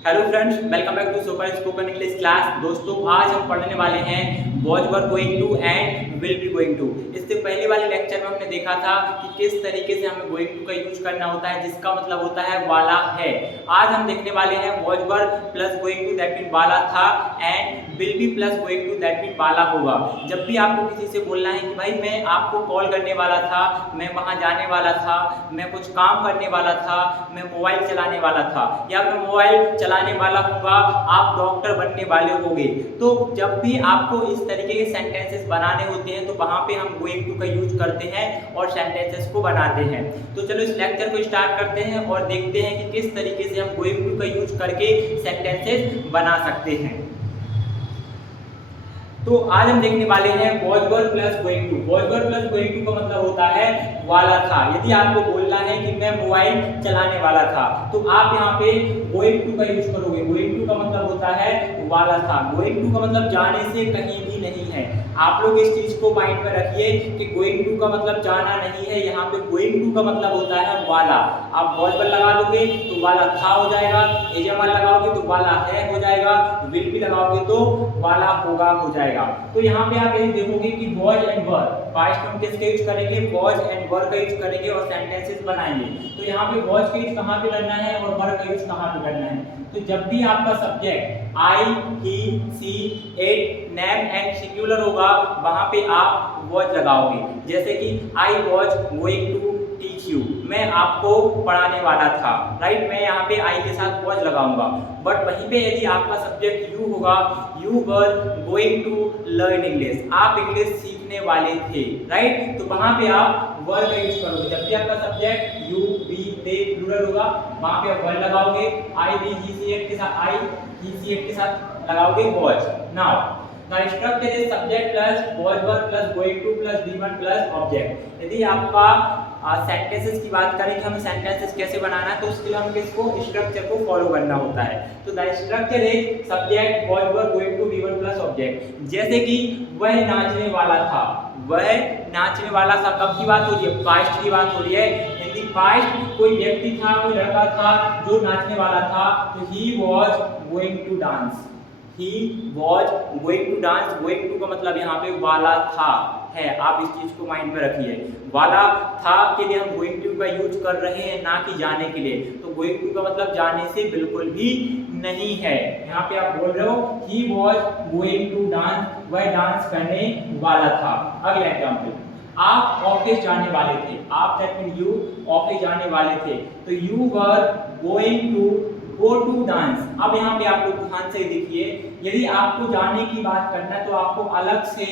Hello friends, welcome back to super spoken English class. दोस्तों, आज हम पढ़ने वाले हैं was were going to and will be going to. इससे पहले वाले लेक्चर में हमने देखा था कि किस तरीके से हमें गोइंग टू का यूज करना होता है, जिसका मतलब होता है वाला है। आज हम देखने वाले हैं was were plus going to that mean वाला था and will be plus going to that mean वाला होगा। जब भी आपको किसी से बोलना है कि भाई मैं आपको कॉल करने वाला था, मैं वहां जाने वाला था, मैं कुछ काम करने वाला था, मैं मोबाइल चलाने वाला था, या मैं मोबाइल चलाने वाला होगा, आप डॉक्टर बनने वाले होंगे। तो जब भी आपको इस तरीके के सेंटेंसेस बनाने होते हैं तो वहां पे हम गोइंग टू का यूज करते हैं और सेंटेंसेस को बनाते हैं। तो चलो इस लेक्चर को स्टार्ट करते हैं और देखते हैं कि किस तरीके से हम गोइंग टू का यूज करके सेंटेंसेस बना सकते हैं। तो आज हम देखने वाले हैं was were plus going to. Was were plus going to का मतलब होता है वाला था। यदि आपको बोलना है कि मैं मोबाइल चलाने वाला था तो आप यहाँ पे गोइंग टू का यूज करोगे। गोइंग टू का मतलब होता है वाला था। गोइंग टू का मतलब जाने से कहीं भी नहीं है। आप लोग इस चीज को माइंड में रखिए कि गोइंग टू का मतलब जाना नहीं है। यहाँ पे गोइंग टू का मतलब होता है वाला। आप वॉज वर लगा दोगे तो वाला था हो जाएगा, एजमल लगाओगे तो वाला है हो जाएगा, विल भी लगाओगे तो वाला होगा हो जाएगा। तो यहाँ पे आप यही देखोगे कि वॉज एंड वर पास्ट में किसका यूज करेंगे, वॉज एंड वर का यूज करेंगे और सेंटेंसेस बनाएंगे। तो यहाँ पे वॉज का यूज कहाँ पे करना है और वर का यूज कहाँ पे करना है। तो जब भी आपका subject I, he, she, it, name and singular होगा वहां पे आप वॉज लगाओगे। जैसे कि I was going to teach you, मैं आपको पढ़ाने वाला था, राइट। मैं यहाँ पे आई के साथ वॉज लगाऊंगा। बट वहीं पे यदि आपका सब्जेक्ट यू होगा, you were going to learn English, आप इंग्लिश सीखने वाले थे, राइट। तो वहां पे आप वर का यूज करोगे। जब भी आपका subject you, we, they plural होगा वहां पे आप वर लगाओगे। आई, वी, ही, सी, इट के साथ आई, ही, सी, इट के साथ लगाओगे was. Now the structure is subject plus was were plus going to plus B one plus object. यदि आपका सेंटेंसेस की बात करें कि हमें सेंटेंसेस कैसे बनाना है तो उसके लिए हमें इसको स्ट्रक्चर को फॉलो करना होता है। तो the structure is subject was were going to V one plus object. जैसे कि वह नाचने वाला था, वह नाचने वाला था, कब की बात हो रही है, पास्ट की बात हो रही है। इन दी पास्ट कोई व्यक्ति था, कोई लड़का था जो नाचने वाला था, तो he was going to dance. He was going to dance. Going to का मतलब यहाँ पे वाला था है। आप इस चीज को माइंड में रखिए। वाला था के लिए हम गोइंग टू का यूज कर रहे हैं, ना कि जाने के लिए। तो गोइंग टू का मतलब जाने से बिल्कुल भी नहीं है। यहाँ पे आप बोल रहे हो he was going to dance, वह डांस करने वाला था। अगला एग्जाम्पल, आप ऑफिस जाने वाले थे। आप दैट मीन यू ऑफिस जाने वाले थे, तो you were going to go to dance. अब यहाँ पे आप लोग ध्यान से देखिए, यदि आपको जाने की बात करना है तो आपको अलग से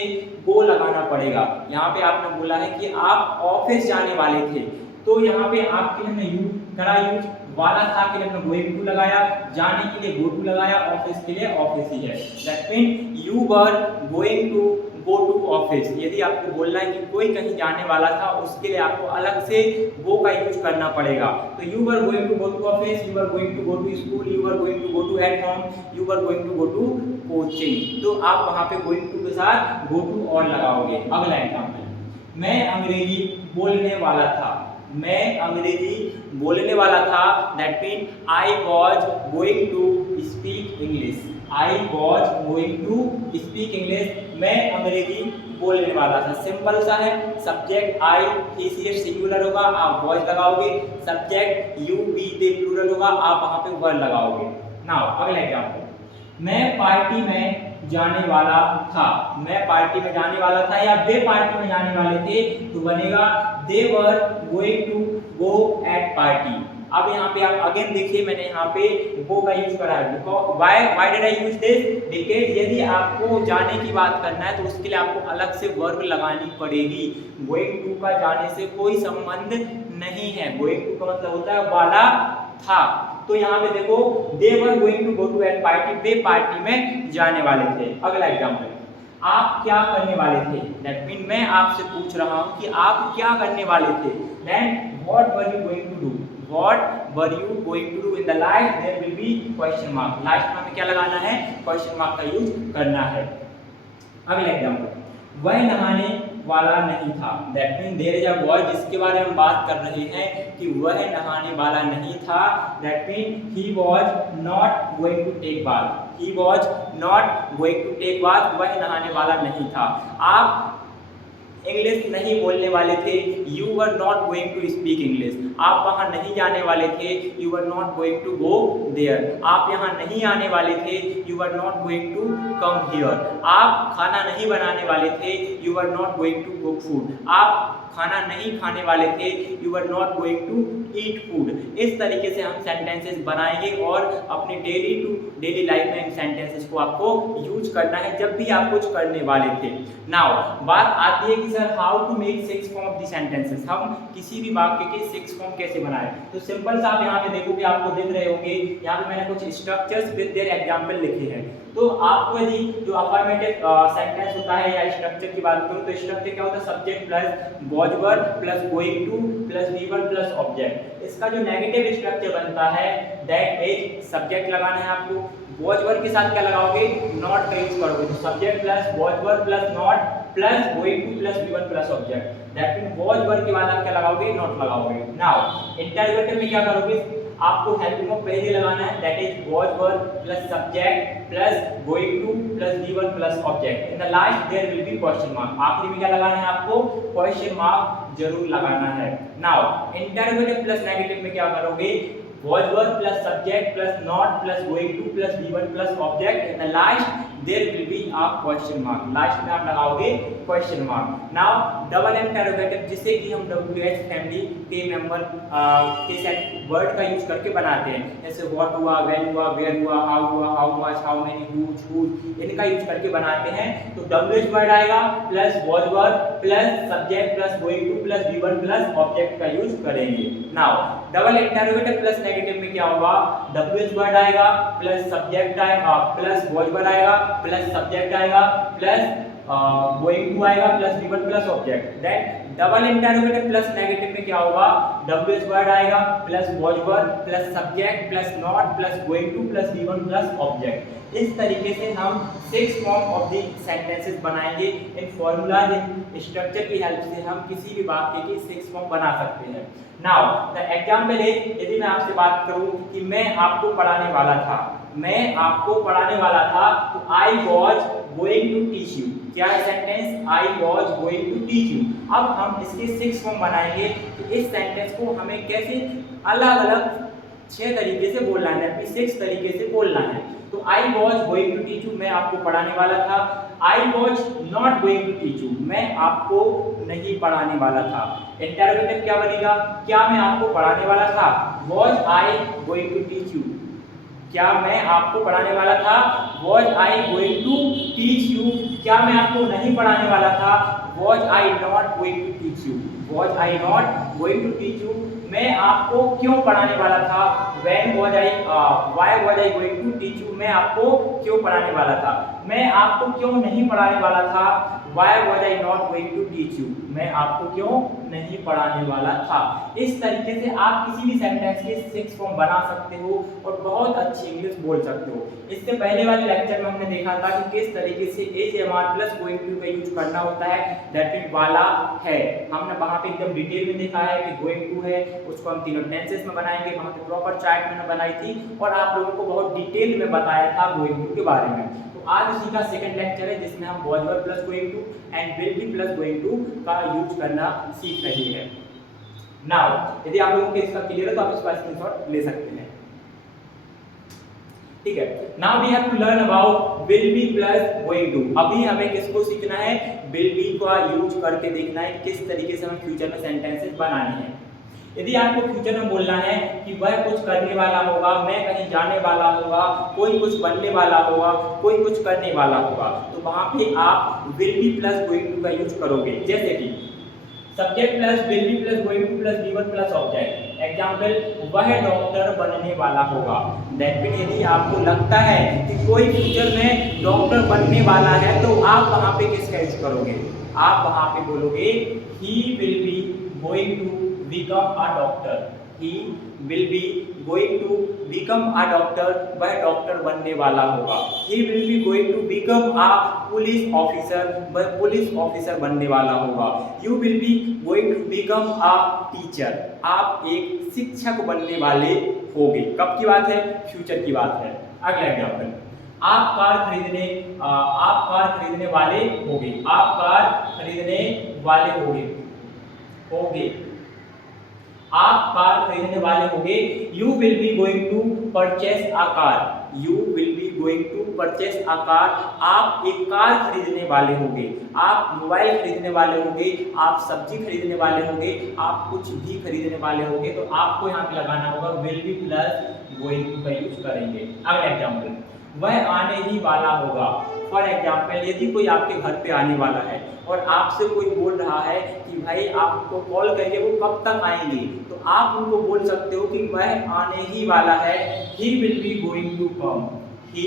गो लगाना पड़ेगा। यहाँ पे आपने बोला है कि आप ऑफिस जाने वाले थे, तो यहाँ पे आपके लिए हमने यू करा यूज, वाला था के लिए हमने गोइंग टू लगाया, जाने के लिए गो टू लगाया, ऑफिस के लिए ऑफिस ही है। That mean you were going to go to office. यदि आपको बोलना है कि कोई कहीं जाने वाला था उसके लिए आपको अलग से गो का यूज करना पड़ेगा। तो you were going to go to office, you were going to go to school, you were going to go to at home, you were going to go to coaching. तो आप वहां पे गोइंग टू के साथ go to और लगाओगे। अगला example, मैं अंग्रेजी बोलने वाला था। मैं अंग्रेजी बोलने वाला था, that mean I was going to speak English. I was going to speak English, मैं अंग्रेजी बोलने वाला था। सिंपल सा है। Subject I, he, she, it singular होगा, आप वॉज लगाओगे। Subject you, we, they plural होगा, आप वहां पे वर लगाओगे। नाउ अगला एग्जांपल, मैं पार्टी में जाने वाला था। मैं पार्टी में जाने वाला था या वे पार्टी में जाने वाले थे, तो बनेगा they were going to go at party. अब यहाँ पे आप अगेन देखिए, मैंने यहाँ पे गो का यूज करा है। Why did I use this, because यदि आपको जाने की बात करना है तो उसके लिए आपको अलग से वर्ब लगानी पड़ेगी। गोइंग टू का जाने से कोई संबंध नहीं है। गोइंग टू का मतलब होता है वाला था। तो यहाँ पे देखो, they were going to go to at party, वे पार्टी में जाने वाले थे। अगला एग्जाम्पल, आप क्या करने वाले थे। दैट मीन मैं आपसे पूछ रहा हूँ कि आप क्या करने वाले थे। Then what were you going to do, what were you going to do. In the last there will be question mark. Last में हमें क्या लगाना है, क्वेश्चन मार्क का यूज करना है। अगला एग्जाम्पल, वह नहाने वाला नहीं था। That mean there is a boy, जिसके बारे में हम बात कर रहे हैं कि वह नहाने वाला नहीं था। That mean he was not going to take bath. He was not going to take bath, वह नहाने वाला नहीं था। आप इंग्लिश नहीं बोलने वाले थे, you were not going to speak English. आप वहाँ नहीं जाने वाले थे, you were not going to go there. आप यहाँ नहीं आने वाले थे, you were not going to come here. आप खाना नहीं बनाने वाले थे, you were not going to cook food. आप खाना नहीं खाने वाले थे, you were not going to eat food. इस तरीके से हम सेंटेंसेस बनाएंगे और अपने डेली टू डेली लाइफ में इन सेंटेंसेस को आपको यूज करना है जब भी आप कुछ करने वाले थे। नाउ बात आती है कि sir how to make 6 form of the sentences, हम किसी भी वाक्य के 6 फॉर्म कैसे बनाएं। तो सिंपल सा आप यहाँ पे देखोगे, आपको दिख रहे होंगे यहाँ पे मैंने कुछ स्ट्रक्चर्स विद देयर एग्जांपल लिखे हैं। तो आपको यदि जो अफर्मेटिव सेंटेंस होता है या स्ट्रक्चर की बात करूं तो स्ट्रक्चर क्या होता है, subject plus was verb plus going to plus V one plus object. इसका जो नेगेटिव स्ट्रक्चर बनता है दैट इज सब्जेक्ट लगाना है आपको, वॉज वर्ब के साथ क्या लगाओगे, नॉट का यूज करोगे। तो subject plus was verb plus not plus going to plus V one plus object. That mean was verb के बाद आप क्या लगाओगे, नॉट लगाओगे। नाउ इंटरोगेटिव में क्या करोगे, आपको हेल्पिंग ऑफ पहले लगाना है that is was verb plus subject plus going to plus V one plus object. In the last there will be question mark. आखिरी में क्या लगाना है, आपको क्वेश्चन मार्क जरूर लगाना है। नाउ इंटरोगेटिव प्लस नेगेटिव में क्या करोगे, was verb plus subject plus not plus going to plus V one plus object. In the last there will be a question mark. Last में आप लगाओगे question mark. Now double interrogative, जिसे कि हम WH family के member के set word का use करके बनाते हैं, जैसे व्हाट हुआ, व्हेन हुआ, वेयर हुआ, हाउ हुआ, how much, how many, whose, इनका यूज करके बनाते हैं। तो WH वर्ड आएगा plus was verb plus subject plus going to plus V one plus object का यूज करेंगे। Now double interrogative plus negative में क्या होगा, WH वर्ड आएगा प्लस सब्जेक्ट आएगा प्लस वॉज वर्ड आएगा प्लस सब्जेक्ट आएगा प्लस गोइंग टू आएगा plus V one plus object. That double interrogative plus negative में क्या होगा, WH वर्ड आएगा plus was verb plus subject plus not plus going to plus V one plus object. इस तरीके से हम 6 फॉर्म ऑफ द सेंटेंसेस बनाएंगे। इन formula in structure की हेल्प से हम किसी भी वाक्य की 6 फॉर्म बना सकते हैं। नाउ द एग्जांपल इज, यदि मैं आपसे बात करूं कि मैं आपको पढ़ाने वाला था, मैं आपको पढ़ाने वाला था, तो I was going to teach you. क्या है sentence, I was going to teach you. अब हम इसके 6 फॉर्म बनाएंगे कि इस सेंटेंस को हमें कैसे अलग अलग 6 तरीके से बोलना है, 6 तरीके से बोलना है। तो I was going to teach you, मैं आपको पढ़ाने वाला था। I was not going to teach you, मैं आपको नहीं पढ़ाने वाला था। इंटरोगेटिव क्या बनेगा, क्या मैं आपको पढ़ाने वाला था, was I going to teach you. क्या मैं आपको पढ़ाने वाला था, was I going to teach you. क्या मैं आपको नहीं पढ़ाने वाला था, was I not going to teach you. Was I not going to teach you. मैं आपको क्यों पढ़ाने वाला था, when was I why was I going to teach you. मैं आपको क्यों पढ़ाने वाला था। मैं आपको क्यों नहीं पढ़ाने वाला था, why was I not going to teach you. मैं आपको क्यों नहीं पढ़ाने वाला था। इस तरीके से आप किसी भी सेंटेंस के 6 फॉर्म बना सकते हो और बहुत अच्छी इंग्लिश बोल सकते हो। इससे पहले वाले लेक्चर में हमने देखा था कि किस तरीके से AMR प्लस गोइंग टू का यूज करना होता है, दैट मीन वाला है। हमने वहाँ पे एकदम डिटेल में देखा है कि गोइंग टू है, उसको हम तीनों टेंसेस में बनाएंगे, वहाँ पे प्रॉपर चार्ट मैंने बनाई थी और आप लोगों को बहुत डिटेल में बताया था गोइंग टू के बारे में। तो आज इसी का सेकंड लेक्चर है जिसमें हम was verb plus going to and will be plus going to का यूज करना सीख रहे हैं। नाउ यदि आप लोगों को इसका क्लियर है तो आप इसका स्क्रीनशॉट ले सकते हैं। ठीक है, now we have to learn about will be plus going to. अभी हमें किसको सीखना है, विल बी का यूज करके देखना है किस तरीके से हमें फ्यूचर में सेंटेंसेस बनाने हैं। यदि आपको फ्यूचर में बोलना है कि वह कुछ करने वाला होगा, मैं कहीं जाने वाला होगा, कोई कुछ बनने वाला होगा, कोई कुछ करने वाला होगा, तो वहां पे आप will be plus going to का यूज करोगे। जैसे कि subject plus will be plus going to plus V one plus object. Example, वह डॉक्टर बनने वाला होगा। दैट मीन यदि आपको लगता है कि कोई फ्यूचर में डॉक्टर बनने वाला है तो आप वहां पे किसका यूज करोगे, आप वहां पे बोलोगे he will be going to become a doctor। He will be going to become a doctor, वह डॉक्टर बनने वाला होगा। He will be going to become a police officer, वह पुलिस ऑफिसर बनने वाला होगा। You will be going to become a teacher, आप एक शिक्षक बनने वाले होगे। कब की बात है? फ्यूचर की बात है। अगला एग्जाम्पल, आप कार खरीदने वाले होगे, आप कार खरीदने वाले होगे, आप कार खरीदने वाले होगे। You will be going to purchase a car, you will be going to purchase a car, आप एक कार खरीदने वाले होगे, आप मोबाइल खरीदने वाले होगे, आप सब्जी खरीदने वाले होगे, आप कुछ भी खरीदने वाले होगे। तो आपको यहाँ पे लगाना होगा will be plus going to का यूज करेंगे। अगला एग्जाम्पल, वह आने ही वाला होगा। फॉर एग्जाम्पल, यदि कोई आपके घर पे आने वाला है और आपसे कोई बोल रहा है कि भाई आपको कॉल करिए, वो कब तक आएंगे, तो आप उनको बोल सकते हो कि वह आने ही वाला है। He will be going to come, he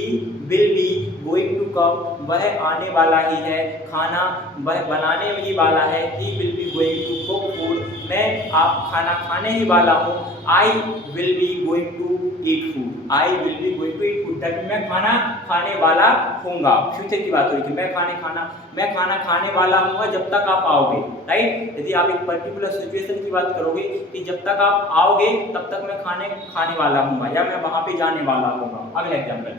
will be going to come, वह आने वाला ही है। खाना वह बनाने ही वाला है। He will be going to cook food, मैं आप खाना खाने ही वाला हूँ। I will be going to eat food, I will be going to eat food, that मैं खाना खाने वाला हूँगा। फ्यूचर की बात हो रही थी, मैं खाना खाने वाला हूँगा जब तक आप आओगे, राइट। यदि आप एक पर्टिकुलर सिचुएशन की बात करोगे कि जब तक आप आओगे तब तक मैं खाने वाला हूँगा, या मैं वहाँ पे जाने वाला हूँगा। अगला एग्जाम्पल,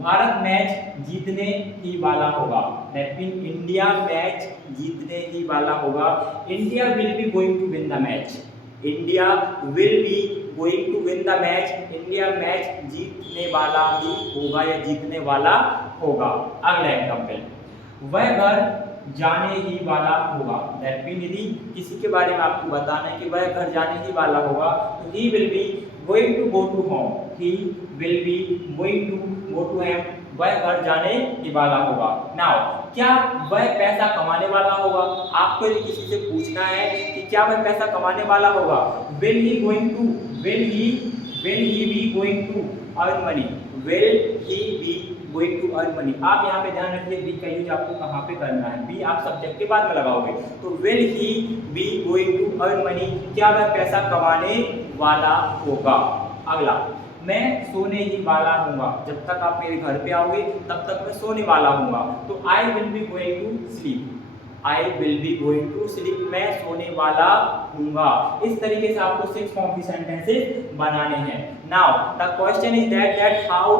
भारत मैच जीतने ही वाला होगा, दैट मीन इंडिया मैच जीतने ही वाला होगा। India will be going to win the match, India will be going to win the match, India match जीतने वाला ही होगा या जीतने वाला होगा। अगला एग्जाम्पल, वह घर जाने ही वाला होगा, दैट मीन यदि किसी के बारे में आपको बताना है कि वह घर जाने ही वाला होगा, तो he will be going to go to home, he will be going to go to home, वह घर जाने ही वाला होगा। नाउ, क्या वह पैसा कमाने वाला होगा? आपको यदि किसी से पूछना है कि क्या वह पैसा कमाने वाला होगा, will he be going to earn money, will he be going to earn money. आप यहाँ पे ध्यान रखिए बी का यूज आपको कहाँ पे करना है, बी आप सब्जेक्ट के बाद में लगाओगे। तो will he be going to earn money, क्या वह पैसा कमाने वाला होगा। अगला, मैं सोने ही वाला हूँगा, जब तक आप मेरे घर पे आओगे तब तक मैं सोने वाला हूँगा। तो I will be going to sleep, I will be going to sleep, मैं सोने वाला हूँगा। इस तरीके से आपको 6 फॉर्म की सेंटेंसेस बनाने हैं। Now the question is that how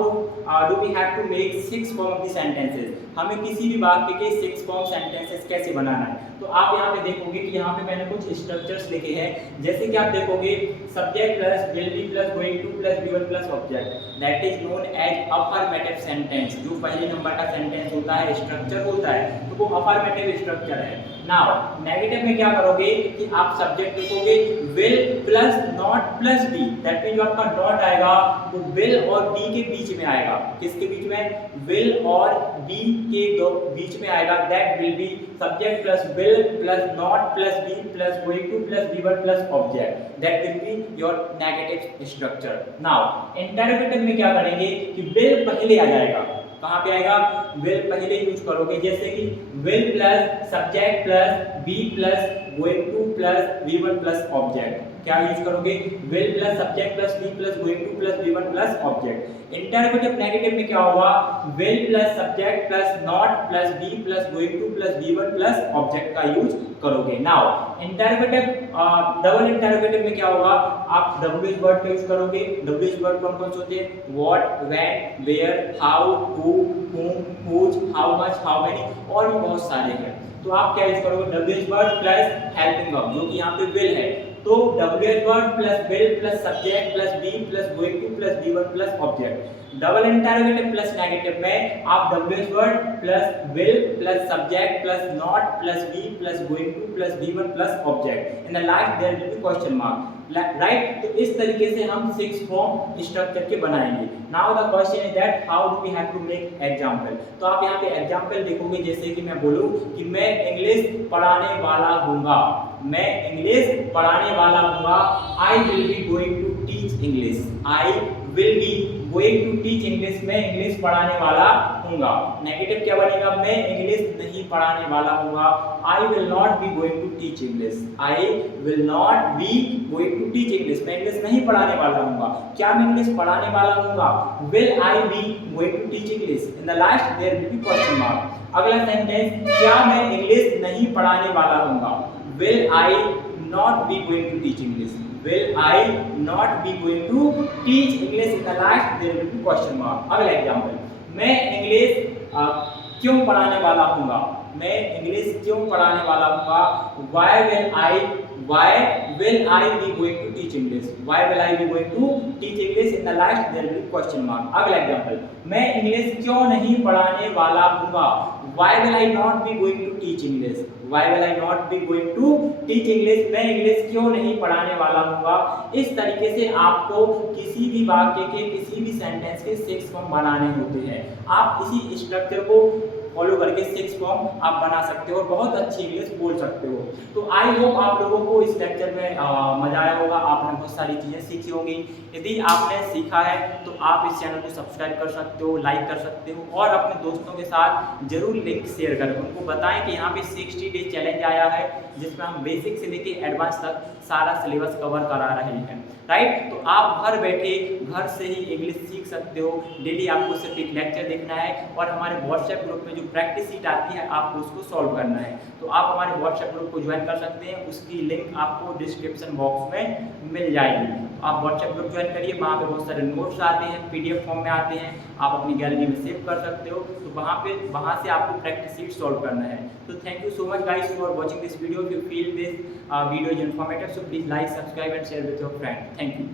do we have to make 6 form of the sentences, हमें किसी भी वाक्य के 6 फॉर्म सेंटेंसेस कैसे बनाना है। तो आप यहाँ पे देखोगे कि यहाँ पे मैंने कुछ स्ट्रक्चर्स लिखे हैं, जैसे कि आप देखोगे subject plus will be plus going to plus B one plus object, that is known as affirmative sentence. जो पहले नंबर का सेंटेंस होता है, स्ट्रक्चर होता है, तो वो अफर्मेटिव स्ट्रक्चर है। नाउ नेगेटिव में क्या करोगे कि आप सब्जेक्ट लिखोगे will plus not plus be, that mean जो आपका नॉट आएगा वो विल और बी के बीच में आएगा। किसके बीच में? विल और बी के बीच में आएगा। That will be subject plus will plus not plus be plus going to plus B one plus object, that will be your negative structure. Now interrogative में क्या करेंगे कि विल पहले आ जाएगा। कहाँ पे आएगा? विल पहले यूज करोगे, जैसे कि will plus subject plus be plus going to plus B one plus object. क्या यूज करोगे? Will plus subject plus be plus going to plus B one plus object. Interrogative negative में क्या होगा? Will plus subject plus not plus be plus going to plus B one plus object का use करोगे। Now interrogative double interrogative में क्या होगा? आप WH word का यूज करोगे। डब्ल्यूएच वर्ड कौन कौन से होते हैं? What, when, where, how, who, whom, whose, how much, how many, और भी बहुत सारे हैं। तो आप क्या यूज करोगे? WH word plus helping verb, जो कि यहाँ पे विल है, तो WH word plus will plus subject plus be plus going to plus B one plus object. Double interrogative plus negative में आप WH word plus will plus subject plus not plus be plus going to plus B one plus object, in the last there will be question mark, right. तो इस तरीके से हम 6 form structure के बनाएंगे। Now the question is that how do we have to make example. तो आप यहाँ पे एग्जांपल देखोगे, जैसे कि मैं बोलूँ कि मैं इंग्लिश पढ़ाने वाला हूँगा, मैं इंग्लिश पढ़ाने वाला हूँगा। I will be going to teach English, I will be going to teach English, मैं इंग्लिश पढ़ाने वाला हूँगा। नेगेटिव क्या बनेगा, मैं इंग्लिश नहीं पढ़ाने वाला हूँगा। I will not be going to teach English, I will not be going to teach English, मैं इंग्लिश नहीं पढ़ाने वाला हूँगा। क्या मैं इंग्लिश पढ़ाने वाला हूँगा, will I be going to teach English, in the last there will be question mark. अगला सेंटेंस, क्या मैं इंग्लिश नहीं पढ़ाने वाला हूँगा, will I not be going to teach English, will I not be going to teach English, in the last there will be question mark। अगला example, मैं English क्यों पढ़ाने वाला हूँगा, मैं इंग्लिश क्यों पढ़ाने वाला हूँगा, why will I be going to teach English, why will I be going to teach English, in the last there will be question mark। अगला एग्जांपल, मैं इंग्लिश क्यों नहीं पढ़ाने वाला हूँगा, why will I not be going to teach English, why will I not be going to teach English, मैं English क्यों नहीं पढ़ाने वाला हूँगा। इस तरीके से आपको किसी भी वाक्य के, किसी भी सेंटेंस के 6 फॉर्म बनाने होते हैं। आप इसी स्ट्रक्चर को फॉलो करके 6 फॉर्म आप बना सकते हो और बहुत अच्छी इंग्लिश बोल सकते हो। तो आई होप आप लोगों को इस लेक्चर में मजा आया होगा, आपने बहुत सारी चीज़ें सीखी होंगी। यदि आपने सीखा है तो आप इस चैनल को सब्सक्राइब कर सकते हो, लाइक कर सकते हो और अपने दोस्तों के साथ जरूर लिंक शेयर करें। उनको बताएं कि यहाँ पे 60 डे चैलेंज आया है जिसमें हम बेसिक से लेके एडवांस तक सारा सिलेबस कवर करा रहे हैं, राइट। तो आप घर बैठे घर से ही इंग्लिश सीख सकते हो। डेली आपको सिर्फ एक लेक्चर देखना है और हमारे व्हाट्सएप ग्रुप में जो प्रैक्टिस शीट आती है आपको उसको सॉल्व करना है। तो आप हमारे व्हाट्सएप ग्रुप को ज्वाइन कर सकते हैं, उसकी लिंक आपको डिस्क्रिप्शन बॉक्स में मिल जाएगी। आप व्हाट्सएप ग्रुप ज्वाइन करिए, वहाँ पे बहुत सारे नोट्स आते हैं, PDF फॉर्म में आते हैं, आप अपनी गैलरी में सेव कर सकते हो। तो वहाँ से आपको प्रैक्टिस शीट सॉल्व करना है। तो thank you so much guys for watching this video. If you feel this video is informative, so please like, subscribe and share with your friend. Thank you.